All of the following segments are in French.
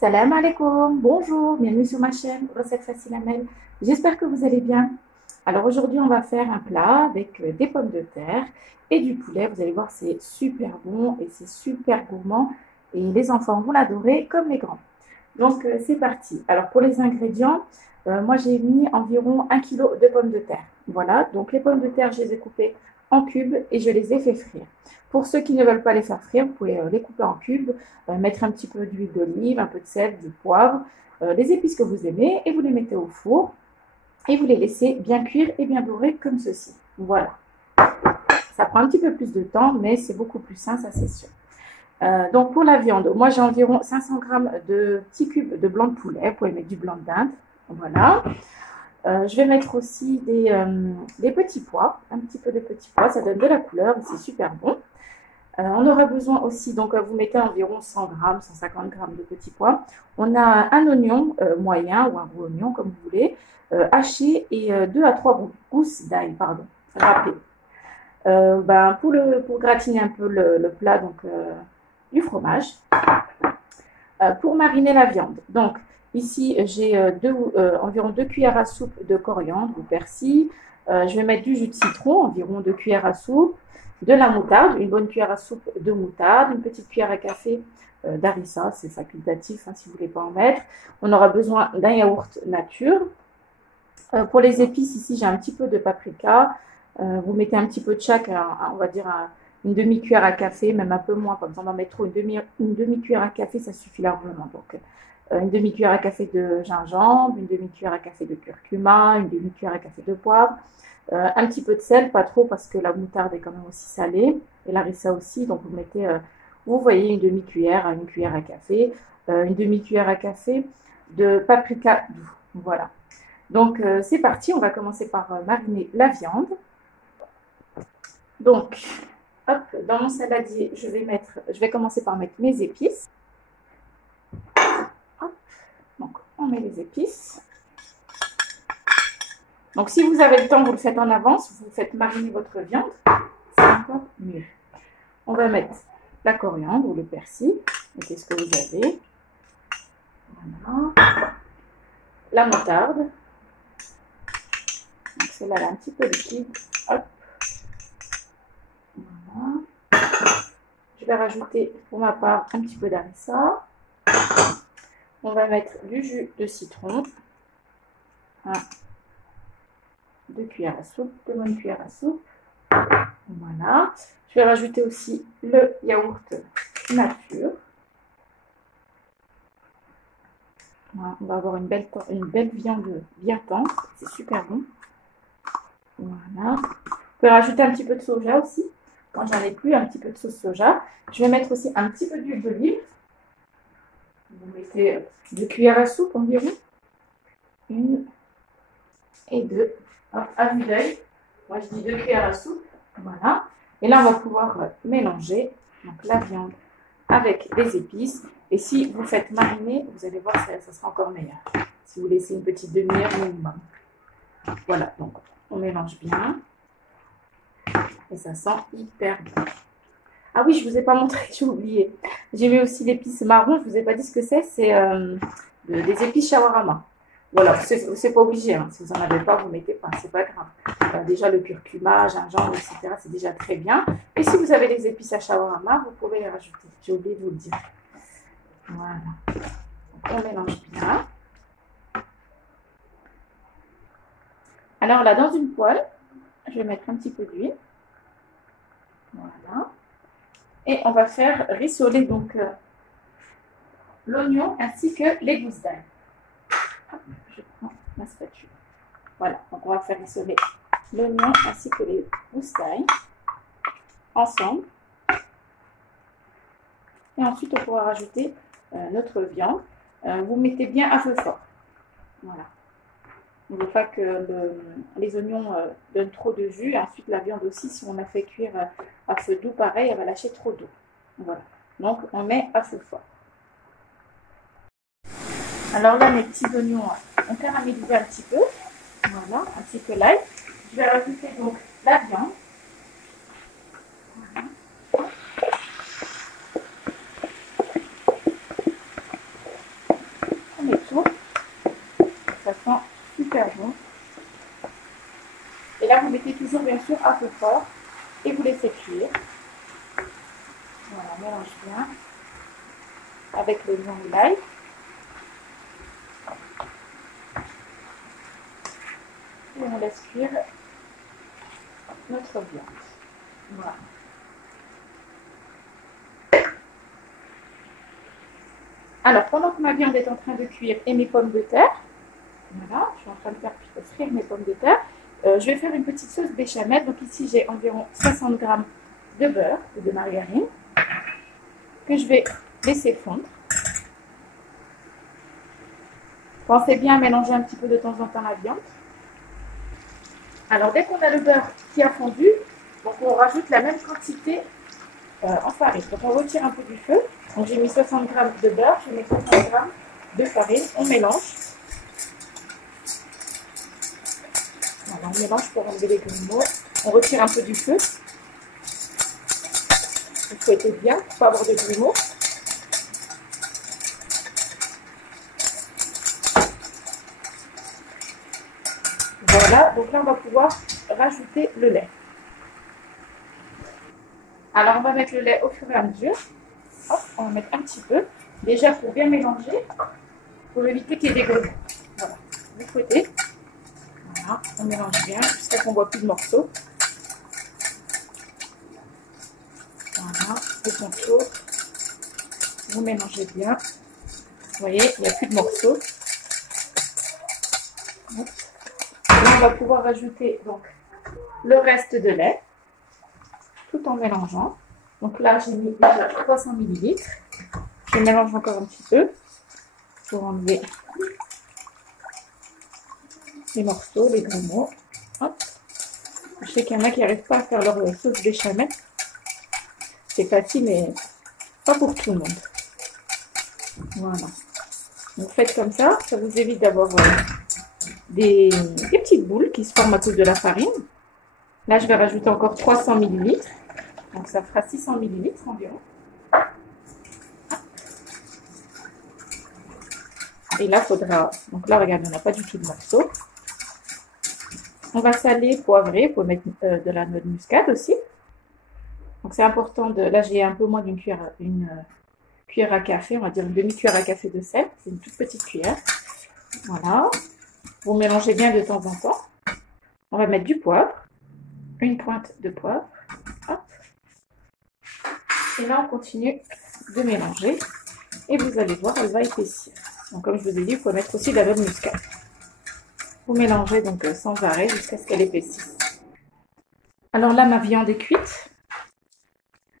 Salam alaikum, bonjour, bienvenue sur ma chaîne Recettes Faciles Amel. J'espère que vous allez bien. Alors aujourd'hui, on va faire un plat avec des pommes de terre et du poulet. Vous allez voir, c'est super bon et c'est super gourmand. Et les enfants vont l'adorer comme les grands. Donc c'est parti. Alors pour les ingrédients, moi j'ai mis environ 1 kg de pommes de terre. Voilà, donc les pommes de terre, je les ai coupées en cubes et je les ai fait frire. Pour ceux qui ne veulent pas les faire frire, vous pouvez les couper en cubes, mettre un petit peu d'huile d'olive, un peu de sel, du poivre, les épices que vous aimez et vous les mettez au four et vous les laissez bien cuire et bien dorer comme ceci. Voilà. Ça prend un petit peu plus de temps, mais c'est beaucoup plus sain, ça c'est sûr. Donc pour la viande, moi j'ai environ 500 g de petits cubes de blanc de poulet. Vous pouvez mettre du blanc d'Inde. Voilà. Je vais mettre aussi des petits pois, un petit peu de petits pois, ça donne de la couleur et c'est super bon. On aura besoin aussi, donc vous mettez environ 100 g, 150 g de petits pois. On a un oignon moyen ou un gros oignon comme vous voulez, haché et 2 à 3 gousses d'ail, pardon, râpées. Pour gratiner un peu le plat, donc du fromage. Pour mariner la viande, donc ici j'ai environ 2 cuillères à soupe de coriandre ou persil. Je vais mettre du jus de citron, environ 2 cuillères à soupe, de la moutarde, une bonne cuillère à soupe de moutarde, une petite cuillère à café d'harissa, c'est facultatif si vous ne voulez pas en mettre. On aura besoin d'un yaourt nature. Pour les épices, ici j'ai un petit peu de paprika. Vous mettez un petit peu de chaque, on va dire une demi-cuillère à café, même un peu moins, comme ça on en met trop, une demi-cuillère à café, ça suffit largement. Donc une demi-cuillère à café de gingembre, une demi-cuillère à café de curcuma, une demi-cuillère à café de poivre, un petit peu de sel, pas trop parce que la moutarde est quand même aussi salée, et l'harissa aussi, donc vous mettez, vous voyez, une demi-cuillère à une cuillère à café, une demi-cuillère à café de paprika doux. Voilà. Donc c'est parti, on va commencer par mariner la viande. Donc, hop, dans mon saladier, je vais commencer par mettre mes épices. Hop, donc on met les épices. Donc si vous avez le temps, vous le faites en avance, vous faites mariner votre viande, c'est encore mieux. On va mettre la coriandre ou le persil, mettez ce que vous avez. Voilà. La moutarde. Donc celle-là, elle est un petit peu liquide. Hop. Voilà. Je vais rajouter pour ma part un petit peu d'harissa. On va mettre du jus de citron. 2 cuillères à soupe, 2 bonnes cuillères à soupe. Voilà. Je vais rajouter aussi le yaourt nature. Voilà. On va avoir une belle viande bien tendre. C'est super bon. Voilà. Vous pouvez rajouter un petit peu de soja aussi. Quand j'en ai plus, un petit peu de sauce soja. Je vais mettre aussi un petit peu d'huile d'olive. Vous mettez 2 cuillères à soupe environ. 1 et 2. À vue d'œil. Moi, je dis 2 cuillères à soupe. Voilà. Et là, on va pouvoir mélanger donc, la viande avec les épices. Et si vous faites mariner, vous allez voir, ça sera encore meilleur. Si vous laissez une petite demi-heure minimum. Voilà. Donc, on mélange bien. Et ça sent hyper bon. Ah oui, je ne vous ai pas montré, j'ai oublié. J'ai mis aussi l'épice marron. Je ne vous ai pas dit ce que c'est. C'est des épices shawarma. Voilà, c'est pas obligé. Si vous n'en avez pas, vous ne mettez pas. C'est pas grave. Déjà, le curcuma, gingembre, etc. C'est déjà très bien. Et si vous avez les épices à shawarma, vous pouvez les rajouter. J'ai oublié de vous le dire. Voilà. Donc, on mélange bien. Alors là, dans une poêle, je vais mettre un petit peu d'huile. Voilà. Et on va faire rissoler donc l'oignon ainsi que les gousses d'ail. Je prends ma spatule. Voilà, donc on va faire rissoler l'oignon ainsi que les gousses d'ail ensemble. Et ensuite, on pourra rajouter notre viande. Vous mettez bien à feu fort. Voilà. Il ne faut pas que les oignons donnent trop de jus. Et ensuite, la viande aussi, si on la fait cuire à feu doux, pareil, elle va lâcher trop d'eau. Voilà. Donc, on met à feu fort. Alors là, mes petits oignons ont caramélisé un petit peu. Voilà, ainsi que l'ail. Je vais rajouter donc la viande. Voilà. toujours bien sûr un peu fort et vous laissez cuire. Voilà, mélange bien avec l'oignon et l'ail. Et on laisse cuire notre viande. Voilà. Alors, pendant que ma viande est en train de cuire et mes pommes de terre, voilà, je suis en train de faire frire mes pommes de terre, je vais faire une petite sauce béchamel. Donc ici, j'ai environ 60 g de beurre ou de margarine que je vais laisser fondre. Pensez bien à mélanger un petit peu de temps en temps la viande. Alors, dès qu'on a le beurre qui a fondu, donc on rajoute la même quantité en farine. Donc, on retire un peu du feu. Donc, j'ai mis 60 g de beurre, je mets 60 g de farine. On mélange. Voilà, on mélange pour enlever les grumeaux. On retire un peu du feu. Vous fouettez bien pour ne pas avoir de grumeaux. Voilà, donc là, on va pouvoir rajouter le lait. Alors, on va mettre le lait au fur et à mesure. Hop, on va mettre un petit peu. Déjà, pour bien mélanger, pour éviter qu'il y ait des grumeaux. Voilà, vous fouettez. Voilà, on mélange bien jusqu'à ce qu'on ne voit plus de morceaux. Voilà, ils sont chauds. Vous mélangez bien. Vous voyez, il n'y a plus de morceaux. Là, on va pouvoir ajouter donc le reste de lait tout en mélangeant. Donc là, j'ai mis déjà 300 ml. Je mélange encore un petit peu pour enlever les morceaux, les grumeaux. Hop. Je sais qu'il y en a qui n'arrivent pas à faire leur sauce béchamel. C'est facile, mais pas pour tout le monde. Voilà. Donc faites comme ça vous évite d'avoir des petites boules qui se forment à cause de la farine. Là, je vais rajouter encore 300 ml. Donc ça fera 600 ml environ. Et là, faudra... Donc là, regardez, on n'a pas du tout de morceaux. On va saler, poivrer. Il faut mettre de la noix de muscade aussi. Donc c'est important de... Là, j'ai un peu moins d'une cuillère à café. On va dire une demi-cuillère à café de sel. C'est une toute petite cuillère. Voilà. Vous mélangez bien de temps en temps. On va mettre du poivre. Une pointe de poivre. Hop. Et là, on continue de mélanger. Et vous allez voir, elle va épaissir. Donc, comme je vous ai dit, il faut mettre aussi de la noix de muscade. Vous mélangez donc sans arrêt jusqu'à ce qu'elle épaississe. Alors là, ma viande est cuite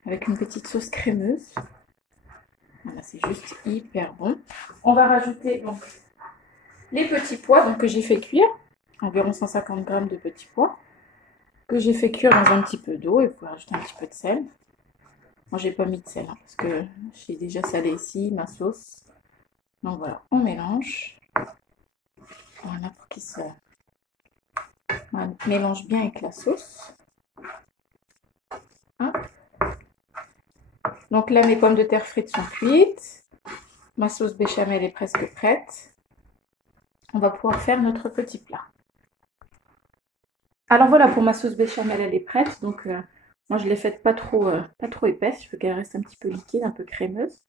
avec une petite sauce crémeuse. Voilà, c'est juste hyper bon. On va rajouter donc les petits pois donc, que j'ai fait cuire, environ 150 g de petits pois, que j'ai fait cuire dans un petit peu d'eau et vous pouvez rajouter un petit peu de sel. Moi, j'ai pas mis de sel parce que j'ai déjà salé ici ma sauce. Donc voilà, on mélange. Voilà, pour qu'il se mélange bien avec la sauce. Hop. Donc là, mes pommes de terre frites sont cuites. Ma sauce béchamel est presque prête. On va pouvoir faire notre petit plat. Alors voilà, pour ma sauce béchamel, elle est prête. Donc moi, je l'ai faite pas trop épaisse. Je veux qu'elle reste un petit peu liquide, un peu crémeuse.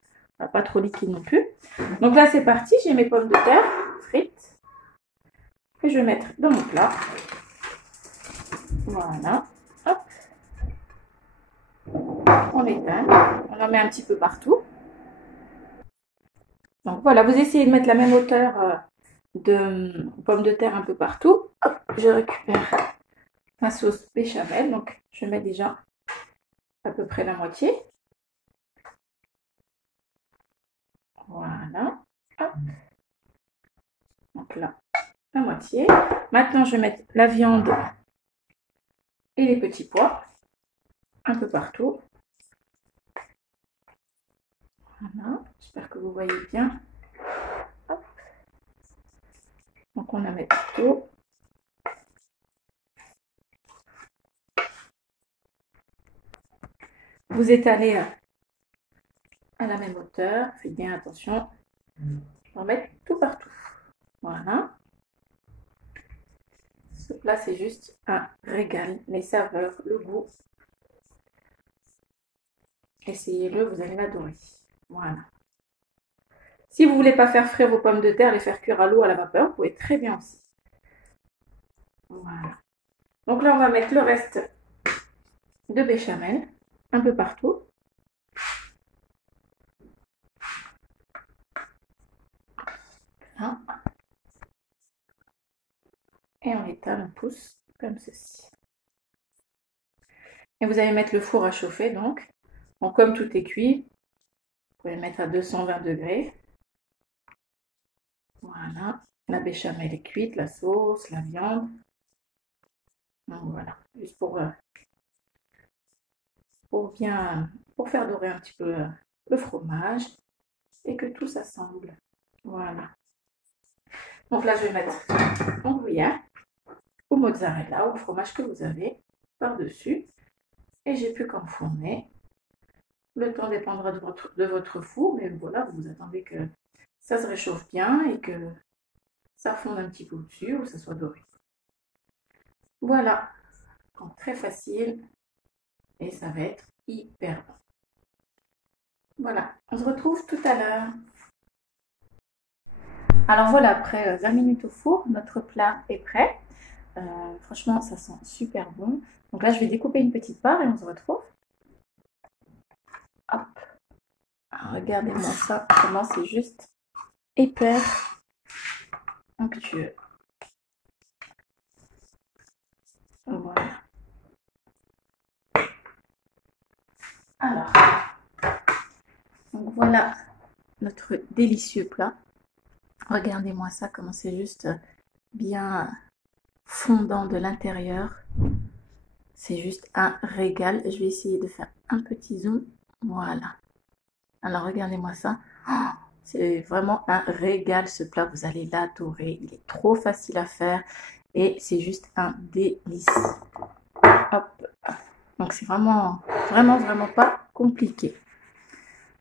Pas trop liquide non plus. Donc là, c'est parti. J'ai mes pommes de terre frites que je vais mettre dans mon plat. Voilà. Hop. On étale. On en met un petit peu partout. Donc voilà, vous essayez de mettre la même hauteur de pommes de terre un peu partout. Hop, je récupère ma sauce béchamel. Donc je mets déjà à peu près la moitié. Voilà. Hop. Donc là, la moitié. Maintenant, je vais mettre la viande et les petits pois un peu partout. Voilà, j'espère que vous voyez bien. Hop. Donc on la met partout. Vous étalez à la même hauteur, faites bien attention. Je vais en mettre tout partout. Voilà. Ce plat, c'est juste un régal. Les saveurs, le goût. Essayez-le, vous allez l'adorer. Voilà. Si vous voulez pas faire frire vos pommes de terre, les faire cuire à l'eau à la vapeur, vous pouvez très bien aussi. Voilà. Donc là, on va mettre le reste de béchamel un peu partout. Voilà. Et on étale, on pousse comme ceci. Et vous allez mettre le four à chauffer donc. Donc comme tout est cuit, vous pouvez le mettre à 220 degrés. Voilà. La béchamel est cuite, la sauce, la viande. Donc voilà, juste pour faire dorer un petit peu le fromage et que tout s'assemble. Voilà. Donc là, je vais mettre mon gruyère ou mozzarella ou le fromage que vous avez par-dessus. Et j'ai plus qu'à enfourner. Le temps dépendra de votre four, mais voilà, vous attendez que ça se réchauffe bien et que ça fonde un petit peu au-dessus ou que ça soit doré. Voilà, donc très facile et ça va être hyper bon. Voilà, on se retrouve tout à l'heure. Alors voilà, après 20 minutes au four, notre plat est prêt. Franchement, ça sent super bon. Donc là, je vais découper une petite part et on se retrouve. Hop. Alors, regardez-moi ça, comment c'est juste hyper onctueux. Voilà. Alors, donc voilà notre délicieux plat. Regardez-moi ça, comment c'est juste bien fondant de l'intérieur. C'est juste un régal. Je vais essayer de faire un petit zoom. Voilà. Alors, regardez-moi ça. Oh, c'est vraiment un régal ce plat. Vous allez l'adorer. Il est trop facile à faire et c'est juste un délice. Hop. Donc, c'est vraiment pas compliqué.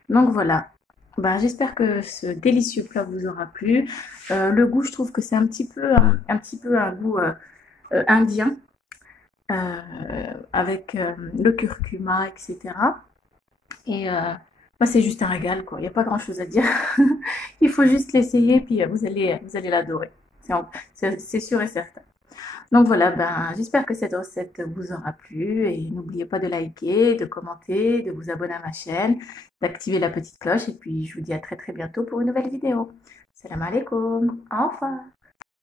Donc, voilà. Ben, j'espère que ce délicieux plat vous aura plu. Le goût, je trouve que c'est un petit peu un goût indien avec le curcuma, etc. Et bah, c'est juste un régal, quoi. Il n'y a pas grand-chose à dire. Il faut juste l'essayer, puis vous allez l'adorer. C'est sûr et certain. Donc voilà, ben, j'espère que cette recette vous aura plu et n'oubliez pas de liker, de commenter, de vous abonner à ma chaîne, d'activer la petite cloche et puis je vous dis à très bientôt pour une nouvelle vidéo. Salam alaikum, au revoir.